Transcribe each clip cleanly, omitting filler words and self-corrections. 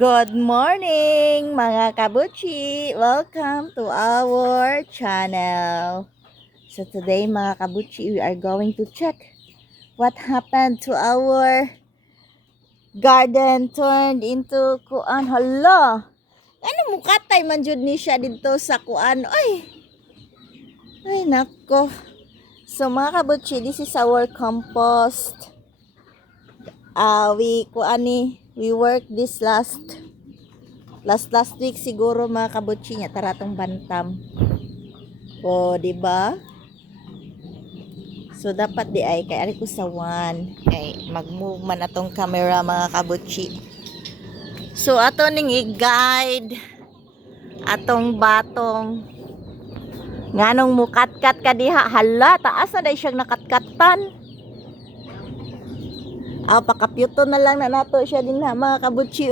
Good morning mga kabuchi! Welcome to our channel. So today mga kabuchi, we are going to check what happened to our garden turned into kuan. Hala! Ano mukatay man jud ni siya dito sa kuan? Ay nako. So mga kabuchi, this is our compost. We work this last week siguro mga kabutsi niya taratong bantam. Di ba? So dapat di ay kay ari ko sa one kay mag-move man atong camera mga kabutsi. So ato ning i-guide atong batong nganong mukatkat ka diha. Hala, taas na day siyang nakatkatan. Pakapyuto na lang na nato siya din ha mga kabutsi.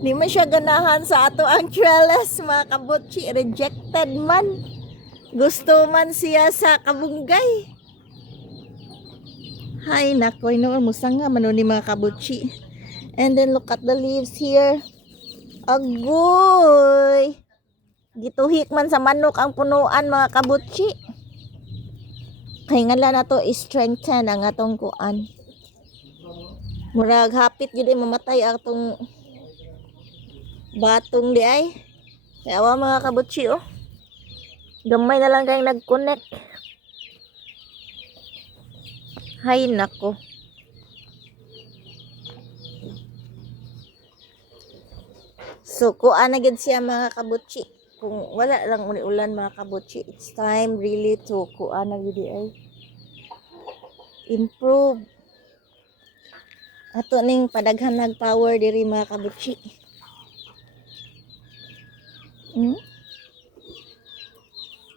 Di man siya ganahan sa ato ang trellis mga kabutsi. Rejected man. Gusto man siya sa kabunggay. Hay nako, noon musanga man ni mga kabutsi. And then look at the leaves here. Agoy! Gituhik man sa manok ang punuan mga kabutsi. Kaya nga na to strengthen ang atong kuan. Murag hapit gid mamatay atong batong di ay. Kaya mga kabutsi gamay na lang kayong nag-connect. Hay nako. So kuan na gid siya mga kabutsi. Kung wala lang ulan mga kabutsi, it's time really to kuan na gid ay improve ato ning padaghanag power diri mga kabutsi.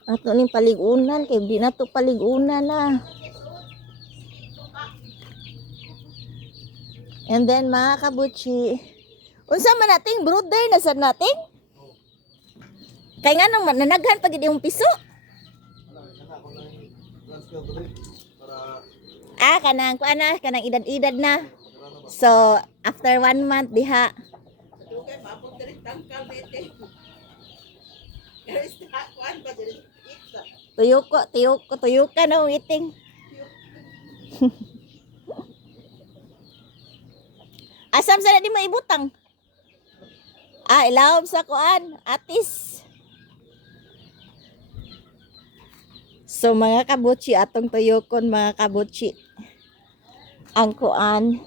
Ato ning paligunan kay di na to paligunan na. And then mga kabutsi, unsa man nating brother na sad nating? Kay nga nang nanaghan pag yung piso. Kanang kuana, kanang edad-edad na. So, after 1 month diha. Tuyo ka na iting. Asam sa di mo ibutang? Ilawom sa kuan, atis. So mga kabutsi, atong tuyokon mga kabutsi. Ang kuan.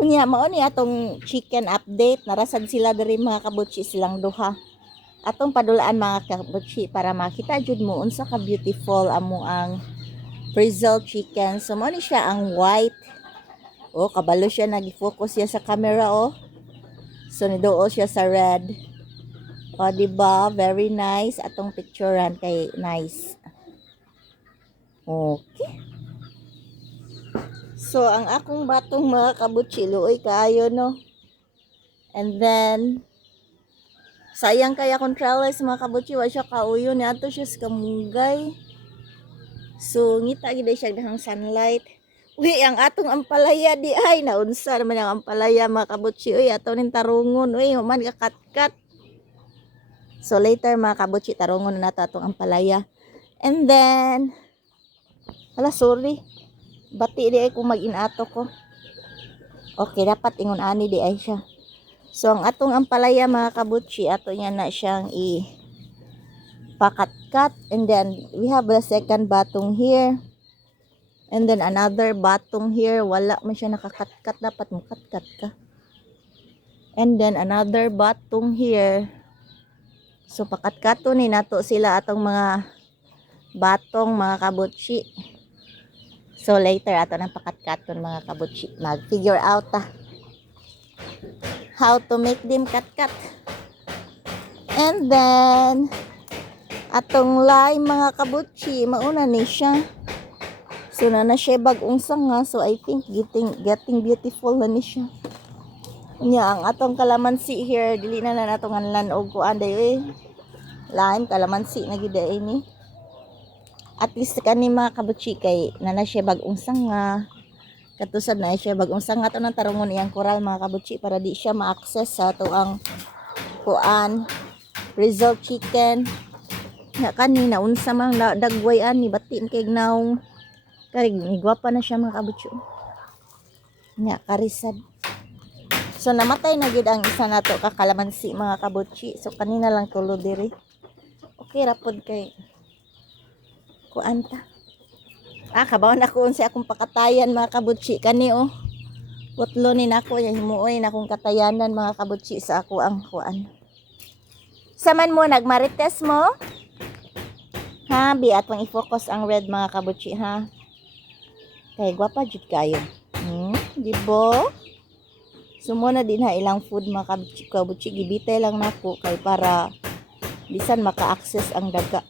Unya mao ni atong chicken update, narasad sila diri mga kabutsi silang duha. Atong padulaan mga kabutsi para makita jud mo unsa ka beautiful amo ang Brazil chicken. So mao ni siya ang white. Kabalo siya nagi-focus siya sa camera So niduol siya sa red. Diba? Very nice atong picturean kay nice. Okay. So, ang akong batong mga kabutsi, luoy kaayo, no? And then, sayang kaya kung trellis mga kabutsi, wa siya kauyo, ni ato siya sa kamunggay. So, ngita gid siya dahang sunlight. Ang atong ampalaya di ay, naunsa naman ang ampalaya mga kabutsi. Ato ning tarungon, human kakatkat. So, later mga kabutsi, tarungon na nato atong ampalaya. And then, sorry. Bati di ay kung mag-inato ko. Okay, dapat ingon ani di ay siya. So, ang atong ampalaya mga kabutsi, ato niya na siyang ipakatkat. And then, we have the second batong here. And then, another batong here. Wala man siya nakakatkat. Dapat makatkat ka. And then, another batong here. So, pakatkato ni nato sila atong mga batong mga kabutsi. So later ato nang pakatkaton mga kabutsi, mag-figure out how to make them katkat. And then atong lime mga kabutsi, mauna ni siya. So na siya bagong sanga, so I think getting beautiful na ni siya. Nya ang atong kalamansi here dili na natong hanlan og kuan day lime kalamansi na gid ini. At least kani mga kabutsi kay nana siya bag-ong sanga. Katusad na siya bag-ong sanga to nang tarungon iyang koral mga kabutsi para di siya ma-access sa ato ang kuan result chicken. Nga kanina unsa man dagway ani bati kay naong kay gwapa na siya mga kabutsi. Nya karisad. So namatay na gid ang isa nato ka kalamansi mga kabutsi. So kanina lang tulo diri. Okay ra pod kay kuan ta. Kabaw na ko unsa akong pakatayan mga kabutsi kani Putlo ni nako ya himuoy na akong katayanan mga kabutsi sa ako ang kuan. Saman mo nagmarites mo? Ha, bi atong i-focus ang red mga kabutsi ha. Kay gwapa jud kayo. Di ba? Sumo na din ha ilang food mga kabutsi gibitay lang nako kay para bisan maka-access ang daga.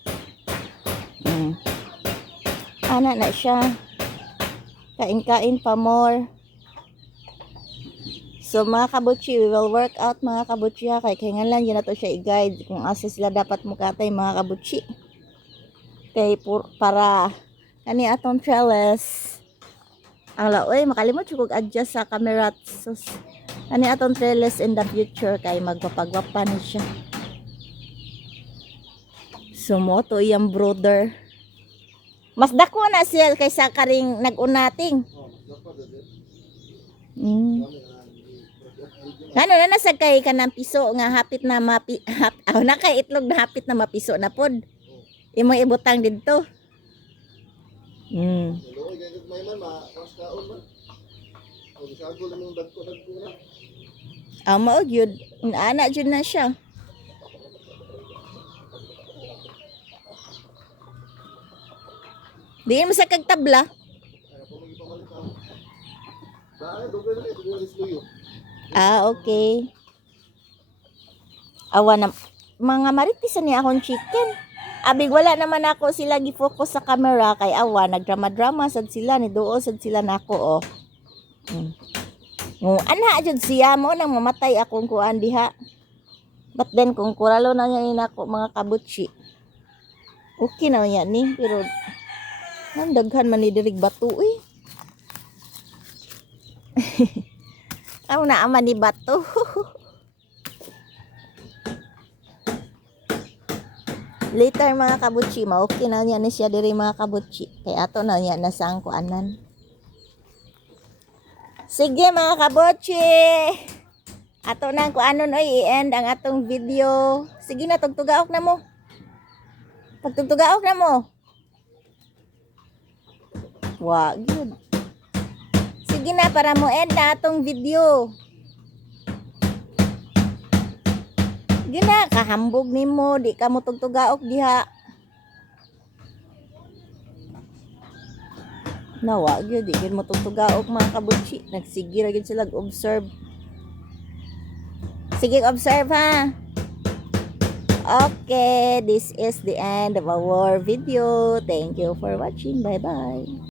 Ana na siya. Kain-kain pa more. So mga kabutsi, we will work out mga kabutsi ha. Kay kinahanglan yun na to siya i-guide kung asa sila dapat mukatay mga kabutsi. Kay para kani atong trellis. Ang laoy, makalimot yung adjust sa camera. So, kani atong trellis in the future kay magpapagwapa na siya. Sumo to iyang brother. Mas dako na siya kaysa karing nag-unating. Ano na nasa kay kanang piso nga hapit na nakay itlog na hapit na mapiso na pod. Imo ibutang didto. Mao gyud ana jud na siya. Di mo sa kagtabla. Okay. Awa na mga maritisan ni akong chicken. Abig wala naman ako sila gi-focus sa camera kay awa nagdrama-drama sad sila ni duol sad sila nako Anha jud siya mo nang mamatay akong kuan diha. But then kung kuralo na niya nako mga kabutsi. Okay na yan ni pero ang daghan man ni dirig bato Ang naaman ni bato. Later mga kabutsi, okay na niya na siya diri mga kabutsi. Kaya ato na niya na sa ang kuanan. Sige mga kabutsi. Ato na ang kuanon i-end ang atong video. Sige na, tugtugaok na mo. Pagtugtugaok na mo. Wag yun. Sige na, para mo end na atong video. Sige na, kahambog ni mo. Di ka mo tugtugaok diha. Wag yun. Di mo tugtugaok mga kabutsi. Nagsige ra gyud sila observe. Sige, observe ha. Okay, this is the end of our video. Thank you for watching. Bye-bye.